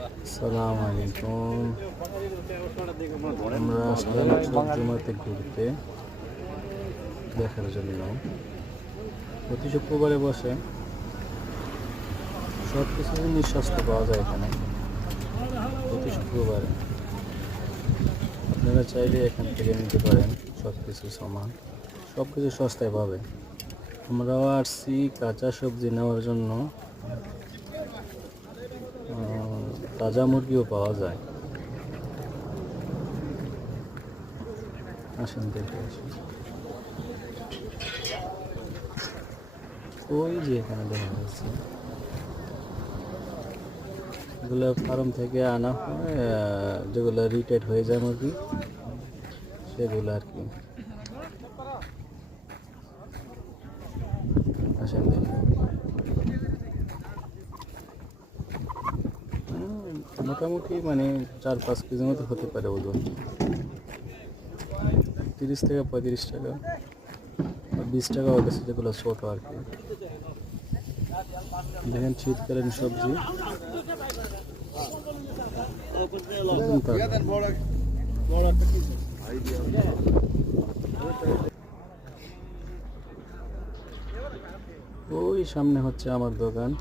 আসসালামু আলাইকুম। আমরা আসলাম জুমাতে ঘুরতে দেখার জন্য। প্রতি শুক্রবারে বসে সব কিছু জিনিস সস্তা পাওয়া যায় এখানে প্রতি শুক্রবারে। আপনারা চাইলে এখান থেকে নিতে পারেন সব কিছু সামান, সব কিছু সস্তায় পাবেন। আমরাও আসছি কাঁচা সবজি নেওয়ার জন্য। তাজা মুরগিও পাওয়া যায়। আসেন দেখে আসি। ওই যে এখানে দেখা যাচ্ছে এগুলো ফার্ম থেকে আনা হয়, যেগুলো রিটায়ার্ড হয়ে যায় মুরগি সেগুলো আর কি। আসেন দেখি। মোটামুটি মানে 4-5 কেজির মতো হতে পারে ওজন। 30 থেকে 35 টাকা, 20 টাকা হতেছে যেগুলো ছোটো আর কি। দেখেন শীতকালীন সবজি ওই সামনে হচ্ছে আমার দোকান।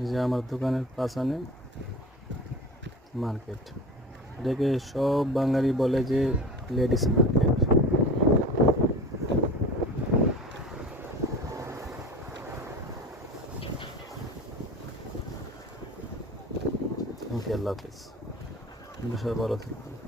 এই যে আমার দোকানের পাশানে মার্কেট, এটাকে সব বাঙালি বলে যে লেডিস মার্কেট। ওকে, আল্লাহ হাফিজ। সবাই ভালো থাকবেন।